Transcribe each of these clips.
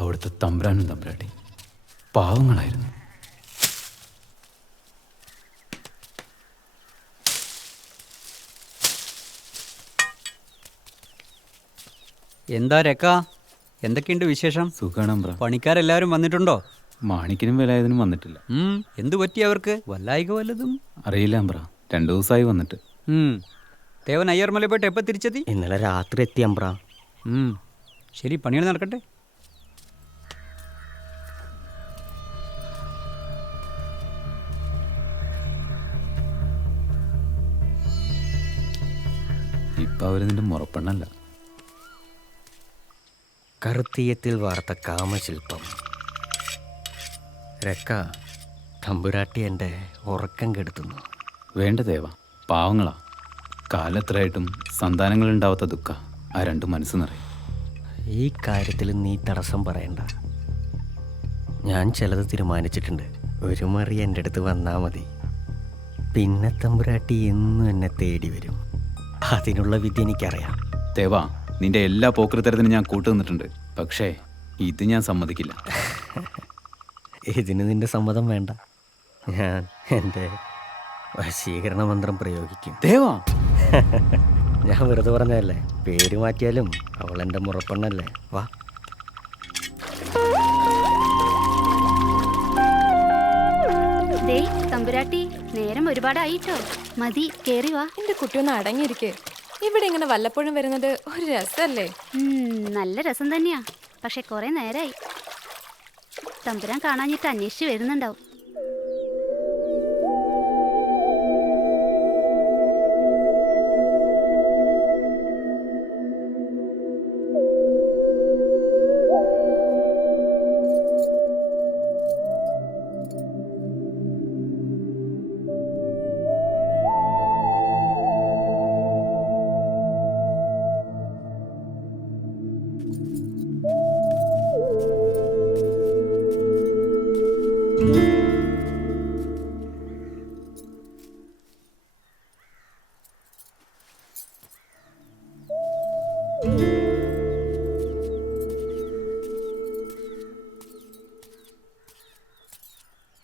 അവിടുത്തെ തമ്പ്രാനും തമ്പ്രാട്ടി പാവങ്ങളായിരുന്നു. എന്താ രക്ക, എന്തൊക്കെയുണ്ട് വിശേഷം? സുഖാണമ്പ്ര. പണിക്കാരെല്ലാവരും വന്നിട്ടുണ്ടോ? മാണിക്കിനും വേലായുധനും വന്നിട്ടില്ല. എന്തു പറ്റി അവർക്ക്? വല്ലായിക വല്ലതും? അറിയില്ല അമ്പ്ര, 2 ദിവസമായി വന്നിട്ട്. ദേവൻ അയ്യർമല പോയിട്ട് എപ്പോൾ തിരിച്ചെത്തി? ഇന്നലെ രാത്രി എത്തി അമ്പ്ര. ശരി, പണികൾ നടക്കട്ടെ. ഇപ്പൊ അവര് നിന്റെ മുറപ്പെണ്ണല്ല. കറുത്തീയത്തിൽ വാർത്ത കാമശില്പം. രക്ക, തമ്പുരാട്ടി എൻ്റെ ഉറക്കം കെടുത്തുന്നു. വേണ്ട ദേവ, പാവങ്ങളാ. കാലത്രയായിട്ടും സന്താനങ്ങളുണ്ടാവാത്ത ദുഃഖ ആ 2 മനസ്സ് നിറയും. ഈ കാര്യത്തിൽ നീ തടസ്സം പറയണ്ട. ഞാൻ ചിലത് തീരുമാനിച്ചിട്ടുണ്ട്. ഒരു മറി എൻ്റെ അടുത്ത് വന്നാൽ മതി. പിന്നെ തമ്പുരാട്ടി എന്നും എന്നെ തേടി വരും. അതിനുള്ള വിദ്യ എനിക്കറിയാം. ദേവ, നിന്റെ എല്ലാ പോക്കൃത്തരത്തിനും ഞാൻ കൂട്ടുനിന്നിട്ടുണ്ട്. പക്ഷേ ഇത് ഞാൻ സമ്മതിക്കില്ല. ഇതിന് നിന്റെ സമ്മതം വേണ്ട. ഞാൻ എൻ്റെ വശീകരണ മന്ത്രം പ്രയോഗിക്കും. ദേവാ, ഞാൻ വെറുതെ പറഞ്ഞതല്ലേ. പേര് മാറ്റിയാലും അവൾ എൻ്റെ മുറപ്പെണ്ണല്ലേ. വാ. തമ്പുരാട്ടി, നേരം ഒരുപാടായിട്ടോ. മതി, കേറി വാ. എന്റെ കുട്ടിയൊന്ന് അടങ്ങിയിരിക്കേ. ഇവിടെ ഇങ്ങനെ വല്ലപ്പോഴും വരുന്നത് ഒരു രസല്ലേ? നല്ല രസം തന്നെയാ. പക്ഷെ കുറെ നേരായി. തമ്പുരാൻ കാണാഞ്ഞിട്ട് അന്വേഷിച്ച് വരുന്നുണ്ടാവും.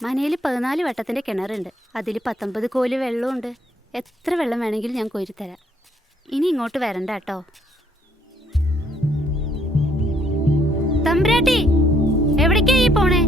മനയിൽ 14 വട്ടത്തിന്റെ കിണറുണ്ട്. അതിൽ 19 കോല് വെള്ളമുണ്ട്. എത്ര വെള്ളം വേണമെങ്കിലും ഞാൻ കോരിത്തരാം. ഇനി ഇങ്ങോട്ട് വരണ്ട കേട്ടോ. തമ്പ്രാട്ടി, എവിടേക്കാ ഈ പോണേ?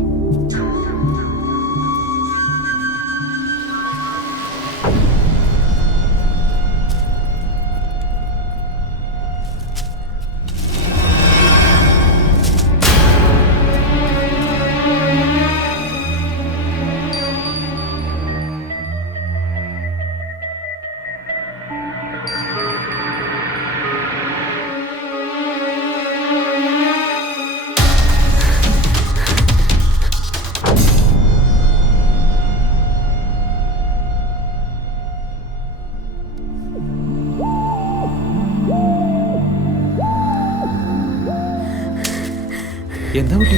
എന്താ കുട്ടി?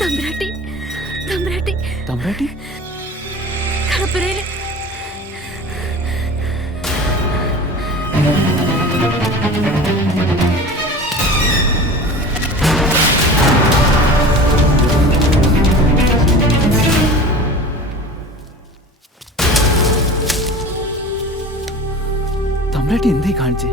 തമ്പ്രാട്ടി, തമ്പ്രാട്ടി, തമ്പ്രാട്ടി, കളപ്പുരയില് തമ്പ്രാട്ടി എന്തായി കാണിച്ചേ?